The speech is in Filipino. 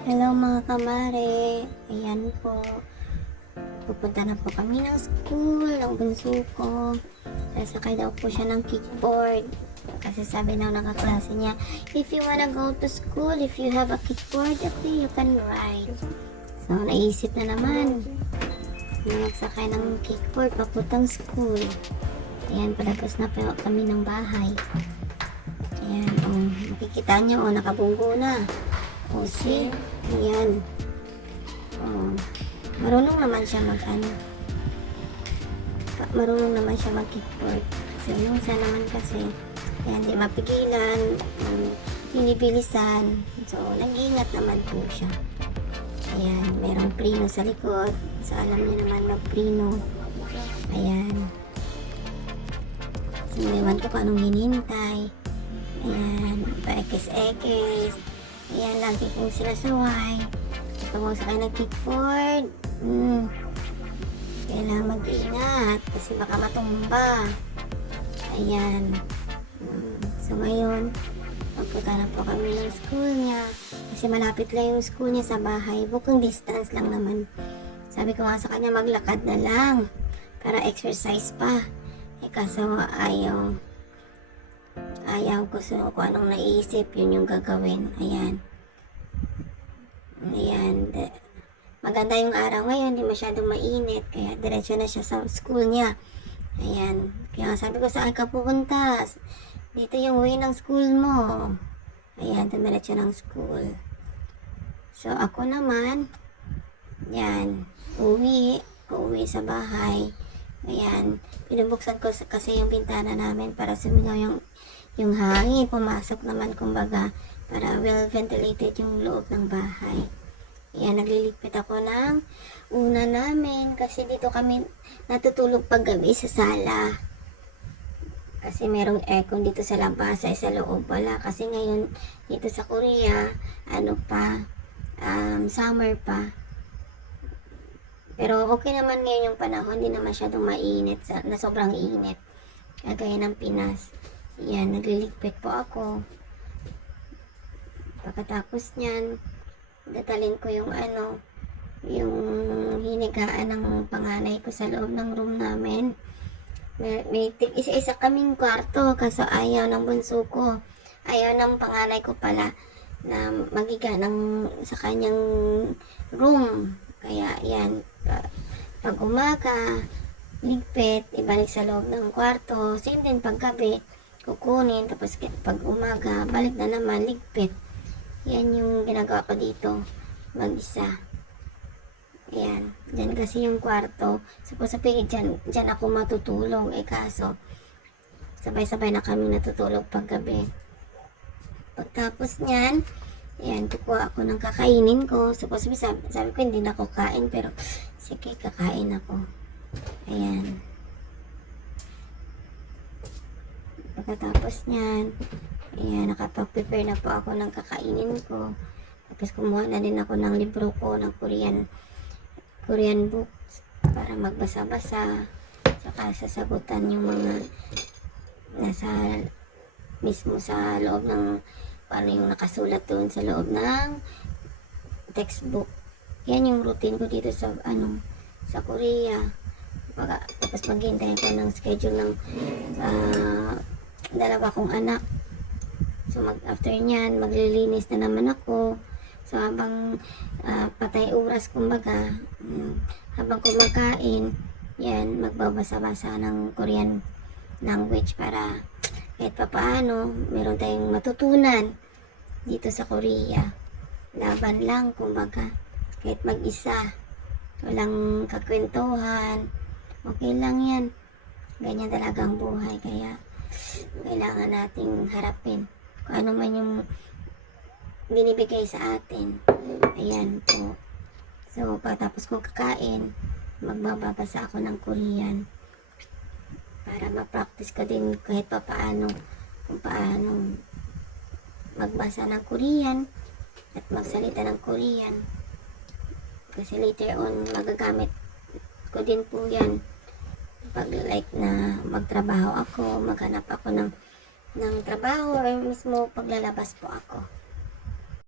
Hello mga kamare, ayan po, pupunta na po kami ng school, ng bunso ko. Sasakay daw po siya ng kickboard. Kasi sabi ng nakaklase niya, if you wanna go to school, if you have a kickboard, okay, you can ride. So, naisip na naman na magsakay ng kickboard papuntang school. Ayan, palabas na po kami ng bahay. Ayan, makikita niyo, nakabunggo na. O, see? Ayan. O, marunong naman siya marunong naman siya mag-kickboard. Kasi yung isa naman kasi, ayan, di mapigilan, pinibilisan. So, nag-iingat naman po siya. Ayan, merong preno sa likod. So, alam niya naman mag-preno. Ayan. Siniwan ko kung anong hinintay. Ayan, paekis-ekis. Ayan, lagi kong sinasaway. Kapag sakay ng kickboard, kailangan mag-ingat kasi baka matumba. Ayan. So, ngayon, magpunta na po kami ng school niya. Kasi malapit lang yung school niya sa bahay. Bukong distance lang naman. Sabi ko nga sa kanya, maglakad na lang para exercise pa. Kaso ayaw ko kung anong naisip, yun yung gagawin. Ayan. Maganda yung araw ngayon, hindi masyadong mainit, kaya diretso na siya sa school niya. Ayan. Kaya sabi ko, saan ka pupunta? Dito yung way ng school mo. Ayan, dumiretso ng school. So, ako naman, yan, uuwi sa bahay. Ayan, pinubuksan ko kasi yung bintana namin para sumingaw yung hangin, pumasok naman kumbaga para well ventilated yung loob ng bahay. Ayan, nagliligpit ako ng una namin kasi dito kami natutulog pag gabi sa sala. Kasi merong aircon dito sa labas ay sa loob wala. Kasi ngayon dito sa Korea, summer pa. Pero okay naman ngayon yung panahon, hindi na masyadong mainit, na sobrang init. Kagaya ng Pinas. Yan, nagliligpit po ako. Pagkatapos niyan, datalin ko yung hinigaan ng panganay ko sa loob ng room namin. May isa-isa kaming kwarto, kaso ayaw ng bunso ko. Ayaw ng panganay ko pala na magiga sa kanyang room. Kaya yan, pag umaga, ligpit, ibalik sa loob ng kwarto. Same din pag gabi, kukunin. Tapos pag umaga, balik na naman, ligpit. Yan yung ginagawa ko dito, mag-isa. Ayan, dyan kasi yung kwarto. Supposedly, dyan ako matutulog. Kaso, sabay-sabay na kami natutulog pag gabi. Pagtapos nyan, ayan, kukuha ako ng kakainin ko. Supposedly, sabi ko hindi na ako kain, pero sige, kakain ako. Ayan. Pagkatapos nyan, ayan, nakapag-prepare na po ako ng kakainin ko. Tapos kumuha na din ako ng libro ko ng Korean books para magbasa-basa. Saka sasagutan yung mga nasa mismo sa loob ng paano yung nakasulat doon sa loob ng textbook. Yan yung routine ko dito sa Korea. Tapos maghintay ko ng schedule ng dalawa kong anak. So after nyan, maglilinis na naman ako. So habang patay oras kumbaga, habang kumakain, yan, magbabasa-basa ng Korean language para kahit papaano, meron tayong matutunan dito sa Korea. Laban lang, kumbaga. Kahit mag-isa. Walang kakwentuhan. Okay lang yan. Ganyan talaga ang buhay. Kaya, kailangan nating harapin kung ano man yung binibigay sa atin. Ayan po. So, pagkatapos kong kakain, magbabasa ako ng Korean. Para ma-practice ko din kahit papaano kung paano magbasa ng Korean at magsalita ng Korean. Kasi later on, magagamit ko din po yan. Pag like na magtrabaho ako, maghanap ako ng trabaho or mismo paglalabas po ako.